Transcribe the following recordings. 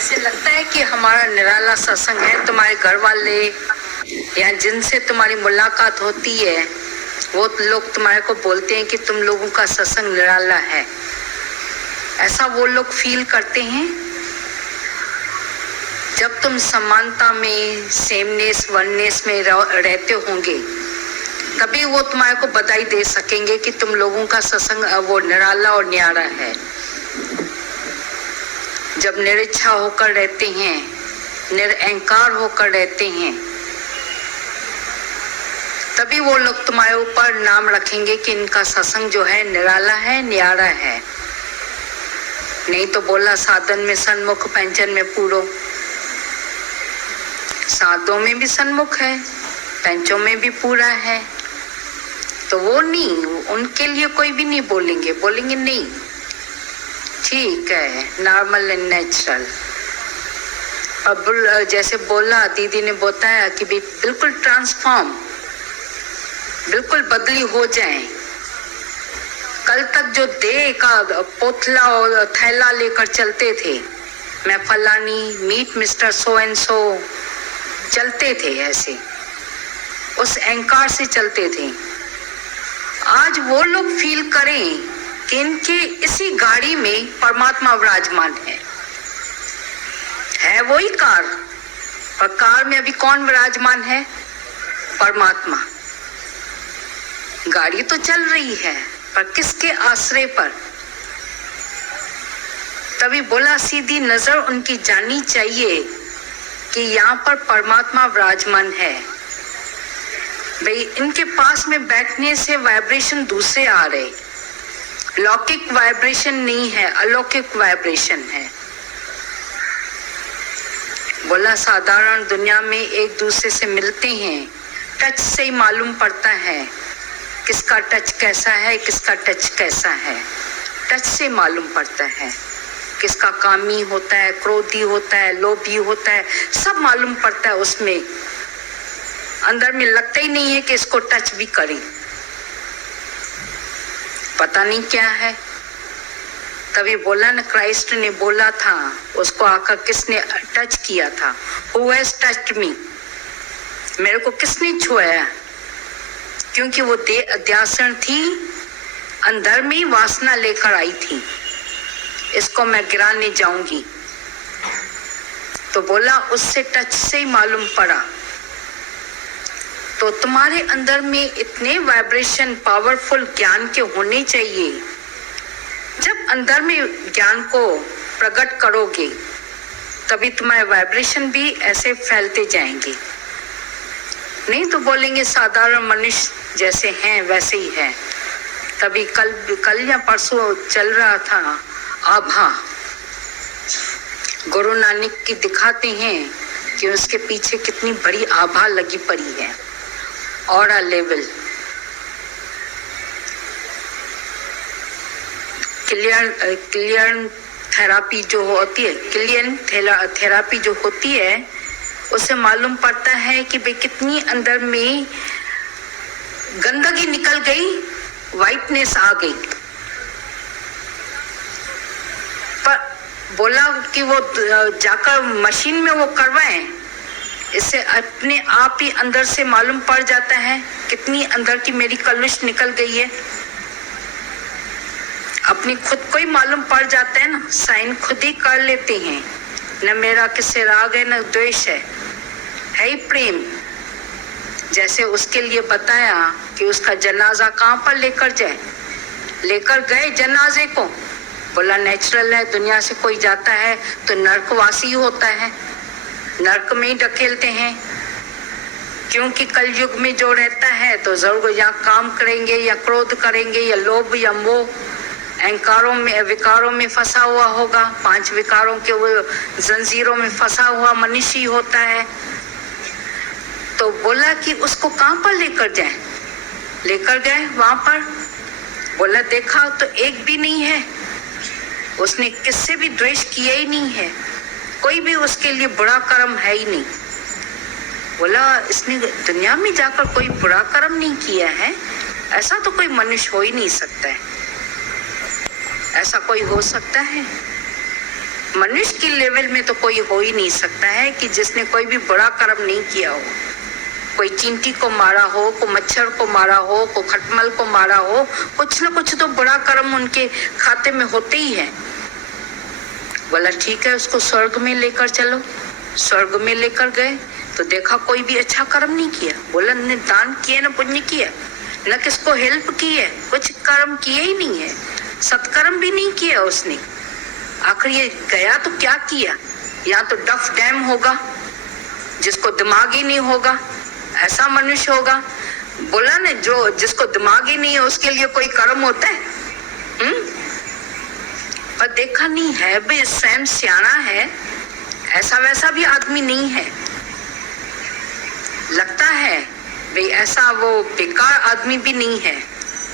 ऐसे लगता है कि हमारा निराला सत्संग है, तुम्हारे घर वाले या जिनसे तुम्हारी मुलाकात होती है वो लोग तुम्हारे को बोलते हैं कि तुम लोगों का सत्संग निराला है। ऐसा वो लोग फील करते हैं। जब तुम समानता में, सेमनेस, वननेस में रहते होंगे तभी वो तुम्हारे को बधाई दे सकेंगे कि तुम लोगों का सत्संग वो निराला और न्यारा है। जब निरिच्छा होकर रहते हैं, निरअहकार होकर रहते हैं, तभी वो लोग तुम्हारे ऊपर नाम रखेंगे कि इनका सत्संग जो है निराला है, न्यारा है। नहीं तो बोला साधन में सन्मुख, पंचन में पूरो। साधों में भी सन्मुख है, पंचों में भी पूरा है। तो वो नहीं, उनके लिए कोई भी नहीं बोलेंगे, बोलेंगे नहीं ठीक है, नॉर्मल एंड नेचुरल। अब जैसे बोला दीदी ने बताया कि बिल्कुल ट्रांसफॉर्म, बिल्कुल बदली हो जाए। कल तक जो देह का पोथला और थैला लेकर चलते थे, मैं फलानी, meet mister so and so, चलते थे ऐसे, उस अहंकार से चलते थे। आज वो लोग फील करें कि इनके इसी गाड़ी में परमात्मा विराजमान है वही कार, पर कार में अभी कौन विराजमान है? परमात्मा। गाड़ी तो चल रही है पर किसके आश्रय पर? तभी बोला सीधी नजर उनकी जानी चाहिए कि यहाँ पर परमात्मा विराजमान है। भाई इनके पास में बैठने से वाइब्रेशन दूसरे आ रहे, लौकिक वाइब्रेशन नहीं है, अलौकिक वाइब्रेशन है। बोला साधारण दुनिया में एक दूसरे से मिलते हैं, टच से ही मालूम पड़ता है किसका टच कैसा है, किसका टच कैसा है। टच से मालूम पड़ता है किसका कामी होता है, क्रोधी होता है, लोभी होता है, सब मालूम पड़ता है उसमें। अंदर में लगता ही नहीं है कि इसको टच भी करें, पता नहीं क्या है। तभी बोला ना, क्राइस्ट ने बोला था, उसको आकर किसने टच किया था? Who has touched me? मेरे को किसने छुआया? क्योंकि वो अध्यासन थी, अंदर में वासना लेकर आई थी, इसको मैं गिराने जाऊंगी। तो बोला उससे टच से ही मालूम पड़ा। तो तुम्हारे अंदर में इतने वाइब्रेशन, पावरफुल ज्ञान के होने चाहिए। जब अंदर में ज्ञान को प्रकट करोगे तभी तुम्हारे वाइब्रेशन भी ऐसे फैलते जाएंगे। नहीं तो बोलेंगे साधारण मनुष्य जैसे हैं वैसे ही है। तभी कल या परसों चल रहा था आभा, गुरु नानक की दिखाते हैं कि उसके पीछे कितनी बड़ी आभा लगी पड़ी है। ऑरा लेवल, क्लियर थेरापी जो होती है, क्लियर थेरापी जो होती है, उससे मालूम पड़ता है कि भाई कितनी अंदर में गंदगी निकल गई, वाइटनेस आ गई। पर बोला कि वो जाकर मशीन में वो करवाएं, इससे अपने आप ही अंदर से मालूम पड़ जाता है कितनी अंदर की मेरी कलुष निकल गई है। अपनी खुद को ही मालूम पड़ जाता है ना, साइन खुद ही कर लेते हैं। न मेरा किससे राग है न द्वेष है ही प्रेम। जैसे उसके लिए बताया कि उसका जनाजा कहाँ पर लेकर जाए, लेकर गए जनाजे को। बोला नेचुरल है, दुनिया से कोई जाता है तो नरकवासी होता है, नरक में ही ढकेलते हैं। क्योंकि कलयुग में जो रहता है तो जरूर या काम करेंगे या क्रोध करेंगे या लोभ या मोह, अहंकारों में, विकारों में फंसा हुआ होगा। 5 विकारों के वो जंजीरों में फंसा हुआ मनुष्य होता है। तो बोला कि उसको कहाँ पर लेकर जाए? लेकर गए वहां पर। बोला देखा तो एक भी नहीं है, उसने किससे भी द्वेष किया ही नहीं है, कोई भी उसके लिए बुरा कर्म है ही नहीं। बोला इसने दुनिया में जाकर कोई बुरा कर्म नहीं किया है, ऐसा तो कोई मनुष्य हो ही नहीं सकता है। ऐसा कोई हो सकता है? मनुष्य की लेवल में तो कोई हो ही नहीं सकता है कि जिसने कोई भी बड़ा कर्म नहीं किया हो। कोई चींटी को मारा हो, कोई मच्छर को मारा हो, कोई खटमल को मारा हो, कुछ ना कुछ तो बड़ा कर्म उनके खाते में होते ही है। बोला ठीक है, उसको स्वर्ग में लेकर चलो। स्वर्ग में लेकर गए तो देखा कोई भी अच्छा कर्म नहीं किया। बोला न दान किए न पुण्य किया, न किसको हेल्प की है, कुछ कर्म किए ही नहीं है, सत्कर्म भी नहीं किया उसने। आखिर ये गया तो क्या किया? या तो डफ डैम होगा, जिसको दिमाग ही नहीं होगा, ऐसा मनुष्य होगा। बोला ना, जो जिसको दिमाग ही नहीं है उसके लिए कोई कर्म होता है? पर देखा नहीं है भाई, स्वयं सियाना है, ऐसा वैसा भी आदमी नहीं है। लगता है भाई ऐसा वो बेकार आदमी भी नहीं है,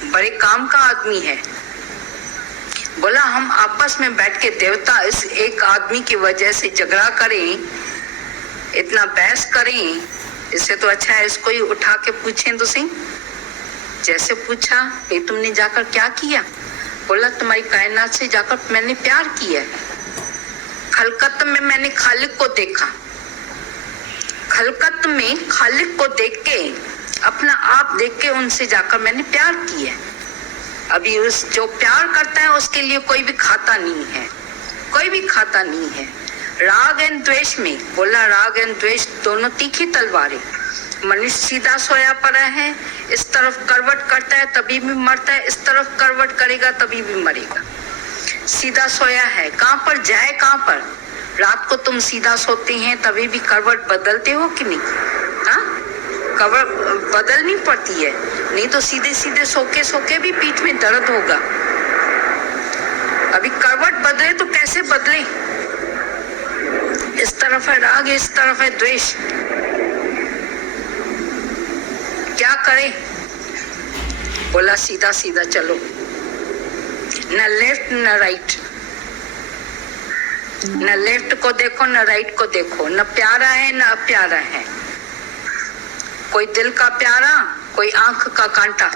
बड़े काम का आदमी है। बोला हम आपस में बैठ के देवता इस एक आदमी की वजह से झगड़ा करें, इतना बहस करें, इससे तो अच्छा है इसको ही उठा के पूछें तो सही। जैसे पूछा भाई तुमने जाकर क्या किया? बोला तुम्हारी कायनात से जाकर मैंने प्यार किया है। खलकत में मैंने खालिक को देखा, खलकत में खालिक को देख के, अपना आप देख के उनसे जाकर मैंने प्यार किया। अभी उस जो प्यार करता है उसके लिए कोई भी खाता नहीं है, कोई भी खाता नहीं है। राग एंड द्वेष में, बोला राग एंड द्वेष दोनों तीखी तलवारें। मनुष्य सीधा सोया पड़ा है, इस तरफ करवट करता है तभी भी मरता है, इस तरफ करवट करेगा तभी भी मरेगा। सीधा सोया है, कहां पर जाए कहां पर? रात को तुम सीधा सोते हैं तभी भी करवट बदलते हो कि नहीं? हाँ, करवट बदलनी पड़ती है, नहीं तो सीधे सीधे सोके सोके भी पीठ में दर्द होगा। अभी करवट बदले तो कैसे बदले? इस तरफ है राग, इस तरफ है द्वेष, क्या करे? बोला सीधा सीधा चलो, न लेफ्ट न राइट, न लेफ्ट को देखो न राइट को देखो, न प्यारा है न अप्यारा है। कोई दिल का प्यारा, कोई आंख का कांटा।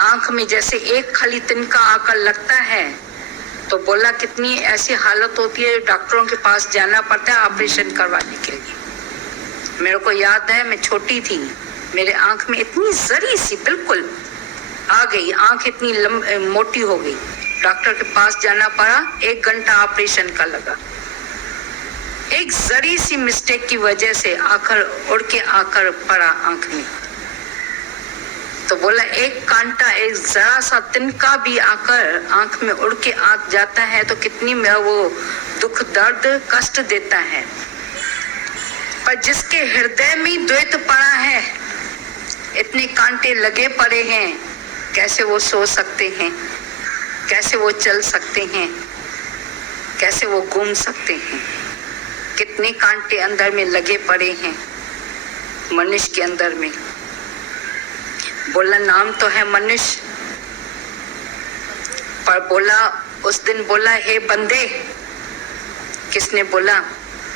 आंख में जैसे एक खली तिनका आकर लगता है तो बोला कितनी ऐसी हालत होती है, डॉक्टरों के पास जाना पड़ता है ऑपरेशन करवाने के लिए। मेरे को याद है मैं छोटी थी, मेरे आंख में इतनी जरी सी बिल्कुल आ गई, आंख इतनी मोटी हो गई, डॉक्टर के पास जाना पड़ा, 1 घंटा ऑपरेशन का लगा। एक जरी सी मिस्टेक की वजह से आकर उड़ के आकर पड़ा आंख में। तो बोला एक कांटा, एक जरा सा तिनका भी आकर आंख में उड़ के आ जाता है तो कितनी में वो दुख दर्द कष्ट देता है। पर जिसके हृदय में द्वैत पड़ा है, इतने कांटे लगे पड़े हैं, कैसे वो सो सकते हैं, कैसे वो चल सकते हैं, कैसे वो घूम सकते हैं? कितने कांटे अंदर में लगे पड़े हैं मनुष्य के अंदर में। बोला नाम तो है मनुष्य, पर बोला उस दिन बोला हे बंदे। किसने बोला?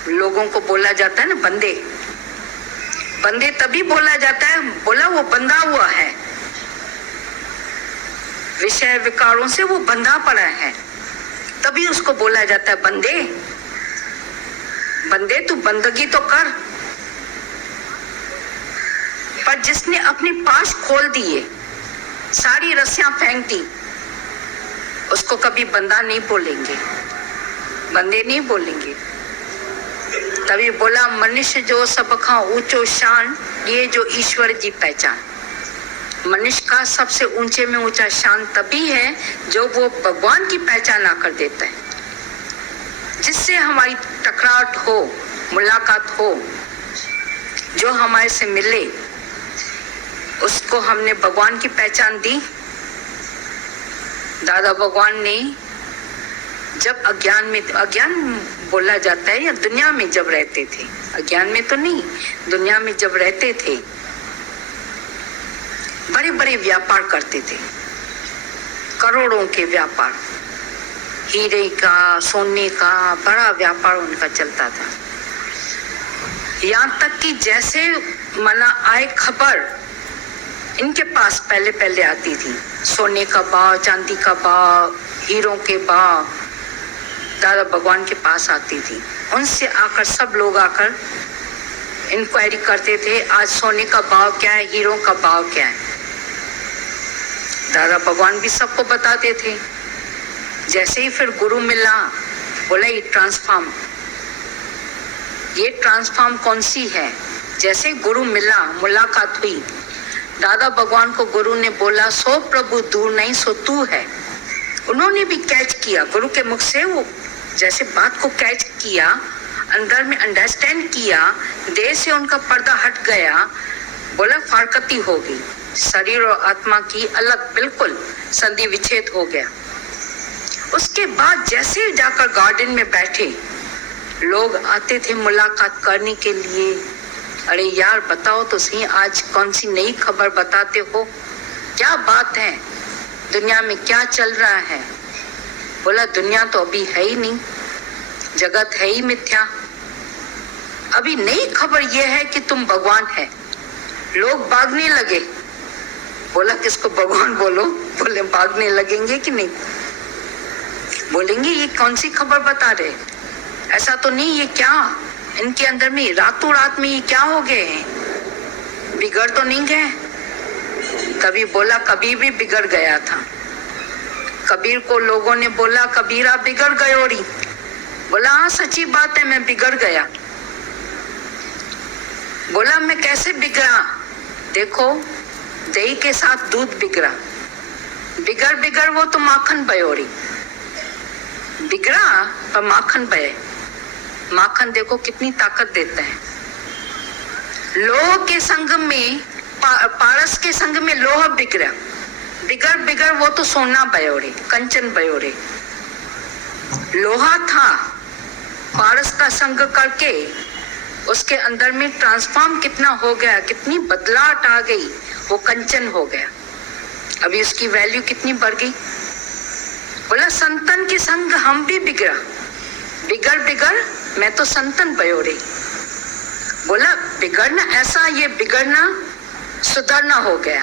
लोगों को बोला जाता है ना बंदे, बंदे तभी बोला जाता है, बोला वो बंधा हुआ है, विषय विकारों से वो बंधा पड़ा है, तभी उसको बोला जाता है बंदे। बंदे तू बंदगी तो कर। पर जिसने अपनी पाश खोल दिए, सारी रस्सियां फेंक दी, उसको कभी बंदा नहीं बोलेंगे, बंदे नहीं बोलेंगे। तभी बोला मनुष्य जो सब खां ऊंचो शान, ये जो ईश्वर जी पहचान। मनुष्य का सबसे ऊंचे में ऊंचा शान तभी है जो वो भगवान की पहचान आकर देता है। जिससे हमारी टकराव हो, मुलाकात हो, जो हमारे से मिले, उसको हमने भगवान की पहचान दी। दादा भगवान ने जब अज्ञान में, अज्ञान बोला जाता है या दुनिया में जब रहते थे, अज्ञान में तो नहीं, दुनिया में जब रहते थे, बड़े बड़े व्यापार करते थे, करोड़ों के व्यापार, हीरे का, सोने का बड़ा व्यापार उनका चलता था। यहाँ तक कि जैसे मना आए खबर इनके पास पहले पहले आती थी, सोने का भाव, चांदी का भाव, हीरों के भाव, दादा भगवान के पास आती थी। उनसे आकर सब लोग आकर इंक्वायरी करते थे, आज सोने का भाव क्या है, हीरो का भाव क्या है। दादा भगवान भी सबको बताते थे। जैसे ही फिर गुरु मिला, बोला ये ट्रांसफॉर्म कौन सी है। जैसे गुरु मिला, मुलाकात हुई, दादा भगवान को गुरु ने बोला, सो प्रभु दूर नहीं सो तू है। उन्होंने भी कैच किया गुरु के मुख से, वो जैसे बात को कैच किया, अंदर में अंडरस्टैंड किया, देह से उनका पर्दा हट गया, बोला फारकती होगी, शरीर और आत्मा की अलग बिल्कुल संधि विच्छेद हो गया। उसके बाद जैसे जाकर गार्डन में बैठे, लोग आते थे मुलाकात करने के लिए, अरे यार बताओ तो सही, आज कौन सी नई खबर बताते हो, क्या बात है, दुनिया में क्या चल रहा है। बोला दुनिया तो अभी है ही नहीं, जगत है ही मिथ्या, अभी नई खबर यह है कि तुम भगवान है। लोग भागने लगे। बोला किसको भगवान बोलो, बोले भागने लगेंगे कि नहीं, बोलेंगे ये कौन सी खबर बता रहे, ऐसा तो नहीं, ये क्या इनके अंदर में रातों रात में ये क्या हो गए हैं, बिगड़ तो नहीं गए। कभी बोला कबीर भी बिगड़ गया था। कबीर को लोगों ने बोला कबीरा बिगड़ गयोरी, बोला हाँ सच्ची बात है, मैं बिगड़ गया। बोला मैं कैसे बिगड़ा, देखो दही के साथ दूध बिगड़ा, बिगड़ बिगड़ वो तो माखन बयोरी, बिगड़ा पर माखन बहे। माखन देखो कितनी ताकत देता है। लोह के संग में पारस के संग में लोह बिगड़ा, बिगड़ बिगड़ वो तो सोना बयोरे, कंचन बयोरे। लोहा था, पारस का संग करके उसके अंदर में ट्रांसफॉर्म कितना हो गया, कितनी बदलाव आ गई, वो कंचन हो गया। अभी उसकी वैल्यू कितनी बढ़ गई। बोला संतन के संग हम भी बिगड़ा, बिगड़ बिगड़ मैं तो संतन बयोरे। बोला बिगड़ना ऐसा, ये बिगड़ना सुधरना हो गया।